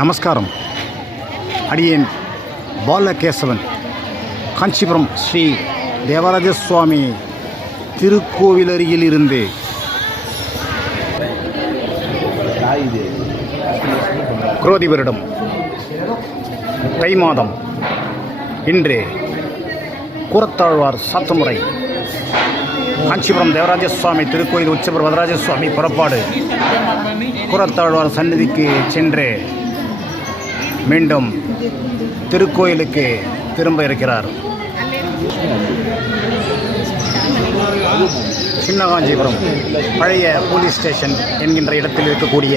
நமஸ்காரம். அடியேன் பாலகேசவன், காஞ்சிபுரம் ஸ்ரீ தேவராஜ சுவாமி திருக்கோவில் அருகில் இருந்து குரோதி வருடம் தை மாதம் இன்று கூரத்தாழ்வார் சாத்துமுறை காஞ்சிபுரம் தேவராஜ சுவாமி திருக்கோயில் உச்சபர் வரதராஜ சுவாமி புறப்பாடு கூரத்தாழ்வார் சந்நிதிக்கு சென்று மீண்டும் திருக்கோயிலுக்கு திரும்ப இருக்கிறார். சின்ன காஞ்சிபுரம் பழைய போலீஸ் ஸ்டேஷன் என்கின்ற இடத்தில் இருக்கக்கூடிய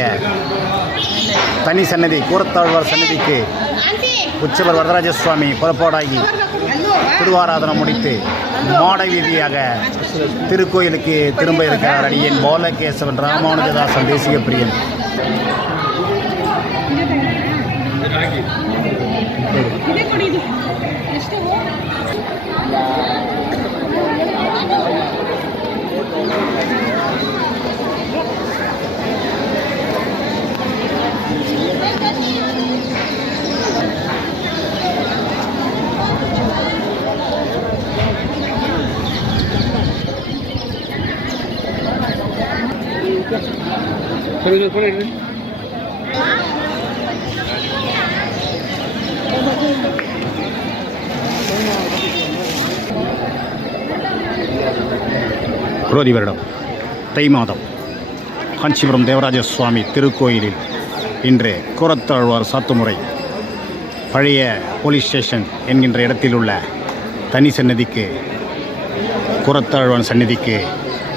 தனி சன்னதி கூரத்தாழ்வார் சன்னதிக்கு உச்சபர் வரதராஜ சுவாமி புறப்பாடாகி திருவாராதனம் முடித்து மாட வீதியாக திருக்கோயிலுக்கு திரும்ப இருக்கிறார். அடியேன் பாலகேசவன் ராமானுஜதாசன் தேசிக பிரியன். குரோதி வருடம் தை மாதம் காஞ்சிபுரம் தேவராஜ சுவாமி திருக்கோயிலில் இன்று கூரத்தாழ்வார் சாத்துமுறை பழைய போலீஸ் ஸ்டேஷன் என்கின்ற இடத்தில் உள்ள தனி சன்னதிக்கு கூரத்தாழ்வான் சன்னதிக்கு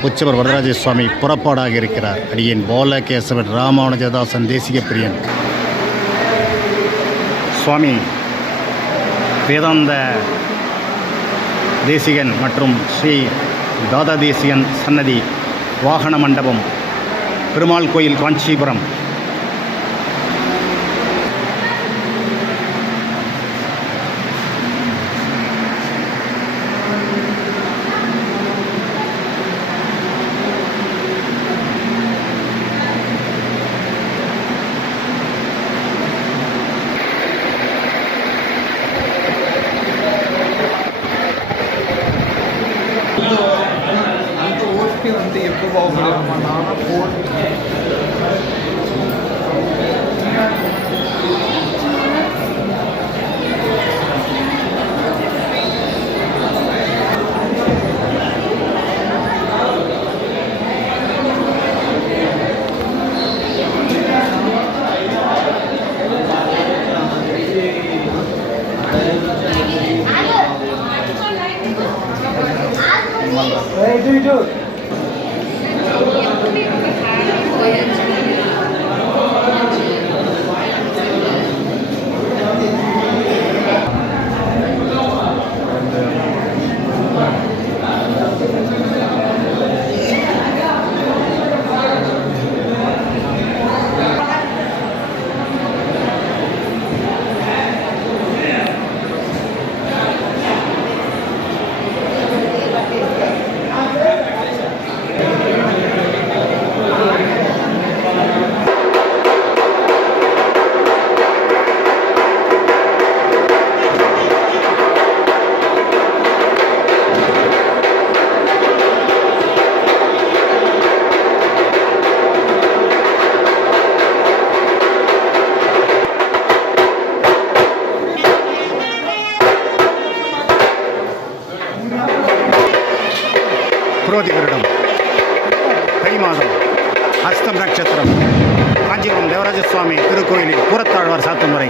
உச்சபர் வரதராஜ சுவாமி புறப்பாடாக இருக்கிறார். அடியேன் பாலகேசவன் ராமானுஜதாசன் தேசிக பிரியன். சுவாமி வேதாந்த தேசிகன் மற்றும் ஸ்ரீ தாதா தேசிகன் சன்னதி வாகன மண்டபம் பெருமாள் கோயில் காஞ்சிபுரம். குரோதி வருடம் தை மாதம் அஸ்தம் நட்சத்திரம் காஞ்சிபுரம் தேவராஜ சுவாமி திருக்கோயிலில் கூரத்தாழ்வார் சாத்துமுறை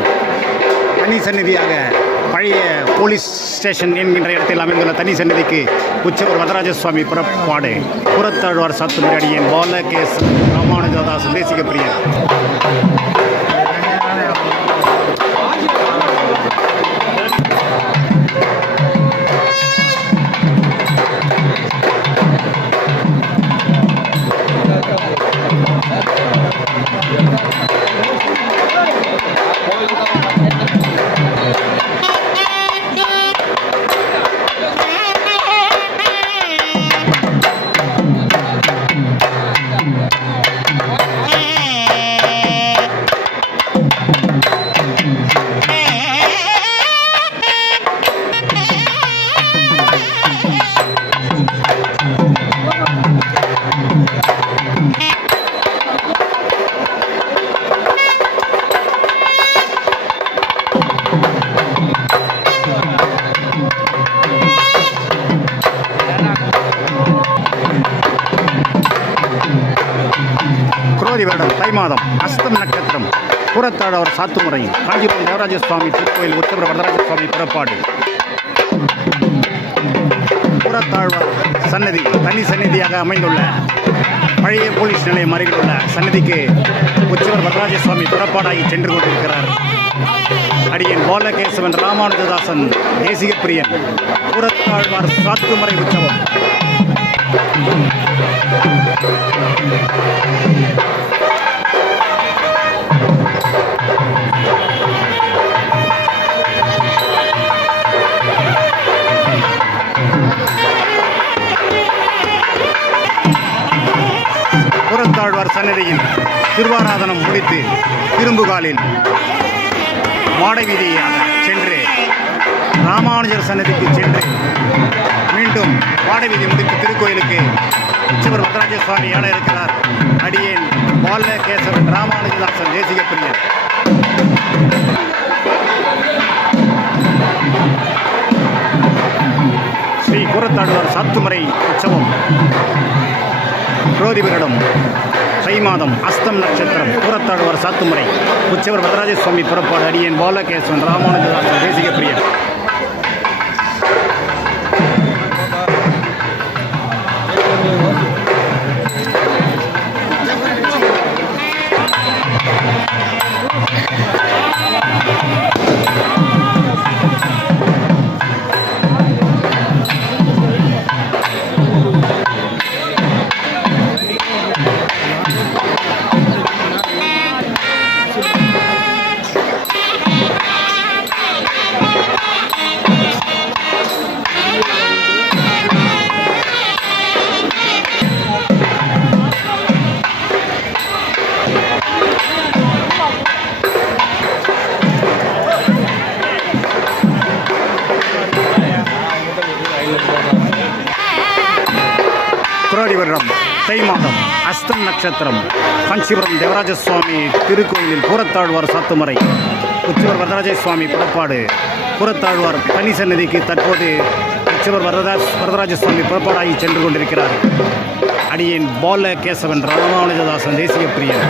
தனி சந்நிதியாக பழைய போலீஸ் ஸ்டேஷன் என்கின்ற இடத்தில் அமைந்துள்ள தனி சந்நிதிக்கு உச்சபர் வரதராஜ சுவாமி புறப்பாடு கூரத்தாழ்வார் சாத்துமுறை. அடியேன் பாலகேசவன் ராமானுஜதாசன் தேசிக பிரியன். வருடம் தை மாதம் அஸ்தம் நட்சத்திரம் புறத்தாழ்வார் சாத்துமுறை காஞ்சிபுரம் தேவராஜ சுவாமி திருக்கோயில் உற்சவர் வரதராஜ சுவாமி புறப்பாடு. புறத்தாழ்வார் சன்னதி தனி சந்நிதியாக அமைந்துள்ள பழைய போலீஸ் நிலையம் அருகில் உள்ள சன்னதிக்கு உற்சவர் வரதராஜ சுவாமி புறப்பாடாகி சென்று கொண்டிருக்கிறார். அடியன் பாலகேசவன் ராமானுஜதாசன் தேசிக பிரியன் புறத்தாழ்வார் சாத்துமுறை உற்சவம். புறத்தாழ்வார் சன்னதியில் திருவாராதனம் முடித்து திரும்புகாலில் மாடை வீதியாக சென்று ராமானுஜர் சன்னதிக்கு சென்று மீண்டும் மாடை வீதி முடித்து திருக்கோயிலுக்கு உற்சவர் வரதராஜ சுவாமி ஏழ இருக்கிறார். அடியேன் பாலகேசவன் ராமானுஜதாசன் தேசிக பிரியன். ஸ்ரீ புறத்தாழ்வார் சாத்துமுறை உற்சவம் குரோதி வருடம் தை மாதம் அஸ்தம் நட்சத்திரம் புறத்தாழ்வார் சாத்துமுறை உற்சவர் வரதராஜ சுவாமி புறப்பாடு. அடியேன் பாலகேசவன் ராமானுஜதாசன் தேசிக பிரியன். குரோதி வருடம் தை மாதம் அஸ்தம் நட்சத்திரம் காஞ்சிபுரம் தேவராஜ சுவாமி திருக்கோயிலில் புறத்தாழ்வார் சாத்துமுறை உற்சவர் வரதராஜ சுவாமி புறப்பாடு. புறத்தாழ்வார் தனி சன்னதிக்கு தற்போது உற்சவர் வரதராஜ சுவாமி புறப்பாடாகி சென்று கொண்டிருக்கிறார். அடியேன் பாலகேசவன் ராமானுஜதாசன் தேசிக பிரியன்.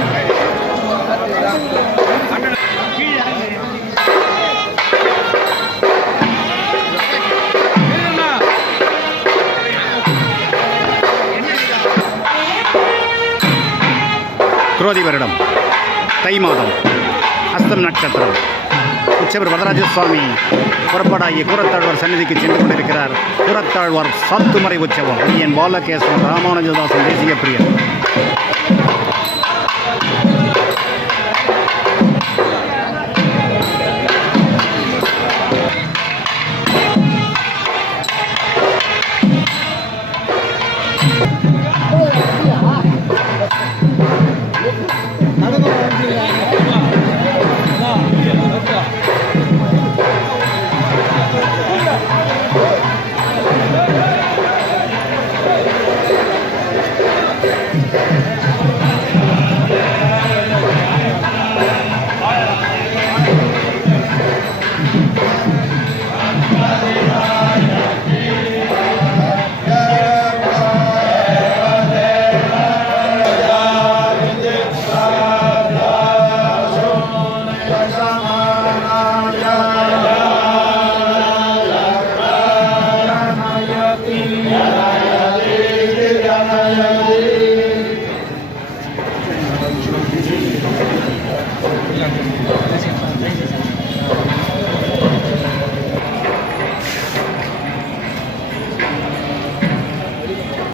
குரோதி வருடம் தை மாதம் அஸ்தம் நட்சத்திரம் உற்சவர் வரதராஜ சுவாமி புறப்பாடாகிய புறத்தாழ்வார் சன்னதிக்கு சென்று கொண்டிருக்கிறார். புறத்தாழ்வார் சாத்துமுறை உற்சவம். என் பாலகேசவன் ராமானுஜதாசன் தேசிக பிரியன். நடந்து